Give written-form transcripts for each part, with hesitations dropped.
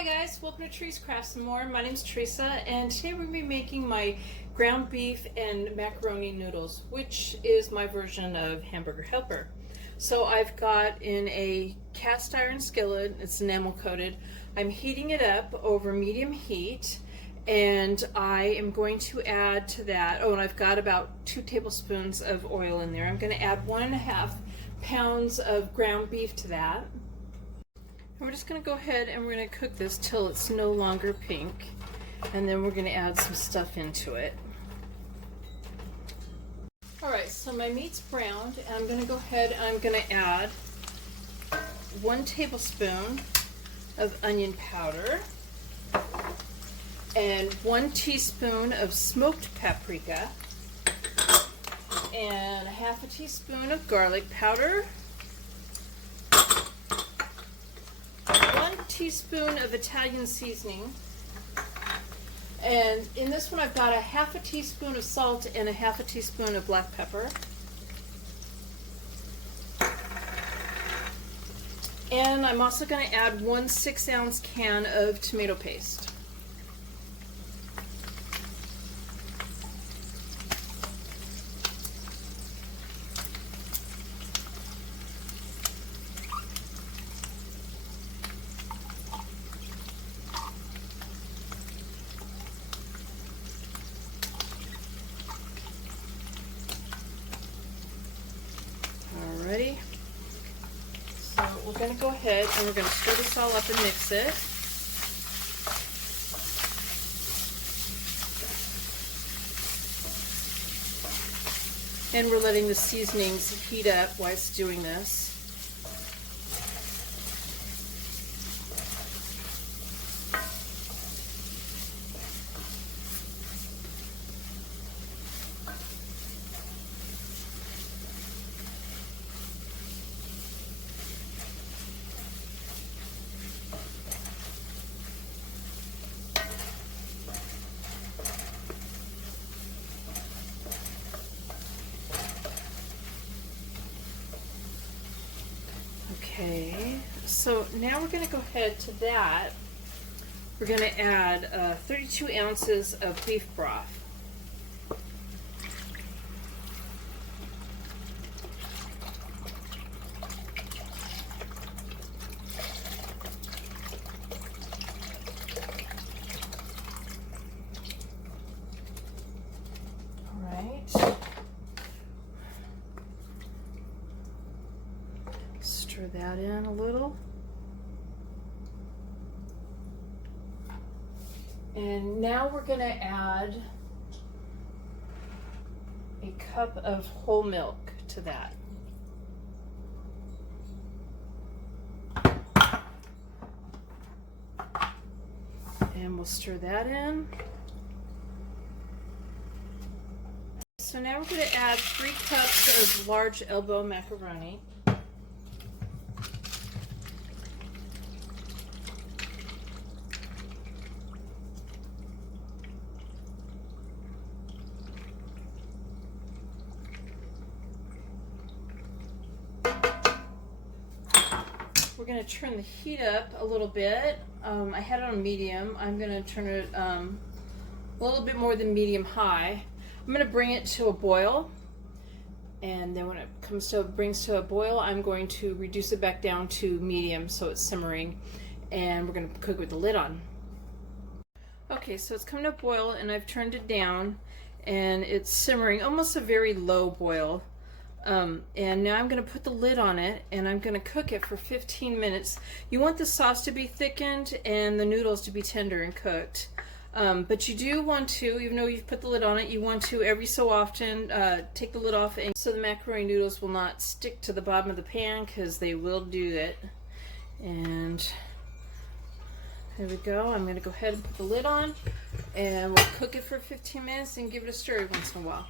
Hi guys, welcome to Trees Crafts and More. My name's Teresa, and today we're going to be making my ground beef and macaroni noodles, which is my version of hamburger helper. So I've got in a cast iron skillet, it's enamel coated. I'm heating it up over medium heat, and I am going to add to that, and I've got about 2 tablespoons of oil in there. I'm going to add 1.5 pounds of ground beef to that. And we're just going to go ahead and we're going to cook this till it's no longer pink, and then we're going to add some stuff into it. Alright, so my meat's browned, and I'm going to go ahead and I'm going to add 1 tablespoon of onion powder and 1 teaspoon of smoked paprika and 1/2 teaspoon of garlic powder, 1 teaspoon of Italian seasoning, and in this one I've got 1/2 teaspoon of salt and 1/2 teaspoon of black pepper. And I'm also going to add 1 6-ounce can of tomato paste. Alrighty, so we're going to go ahead and we're going to stir this all up and mix it. And we're letting the seasonings heat up while it's doing this. Okay, so now we're going to go ahead to that. We're going to add 32 ounces of beef broth. All right. Stir that in a little. And now we're going to add a cup of whole milk to that. And we'll stir that in. So now we're going to add 3 cups of large elbow macaroni. We're going to turn the heat up a little bit. I had it on medium. I'm going to turn it a little bit more than medium high. I'm going to bring it to a boil, and then when it brings to a boil, I'm going to reduce it back down to medium so it's simmering, and we're going to cook with the lid on. Okay, so it's coming to a boil, and I've turned it down, and it's simmering, almost a very low boil. And now I'm going to put the lid on it, and I'm going to cook it for 15 minutes. You want the sauce to be thickened and the noodles to be tender and cooked. But you do want to, even though you've put the lid on it, you want to every so often take the lid off, and so the macaroni noodles will not stick to the bottom of the pan, because they will do it. And there we go. I'm going to go ahead and put the lid on, and we'll cook it for 15 minutes and give it a stir every once in a while.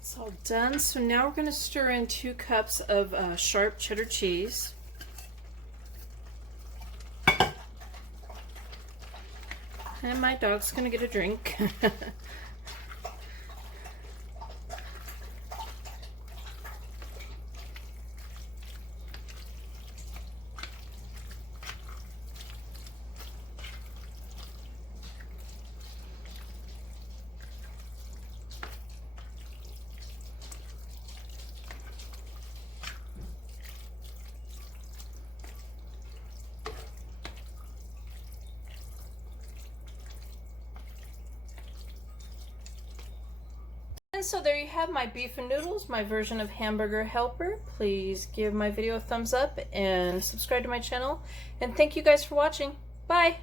It's all done. So now we're going to stir in 2 cups of sharp cheddar cheese. And my dog's gonna get a drink. And so there you have my beef and noodles, my version of hamburger helper. Please give my video a thumbs up and subscribe to my channel. And thank you guys for watching. Bye!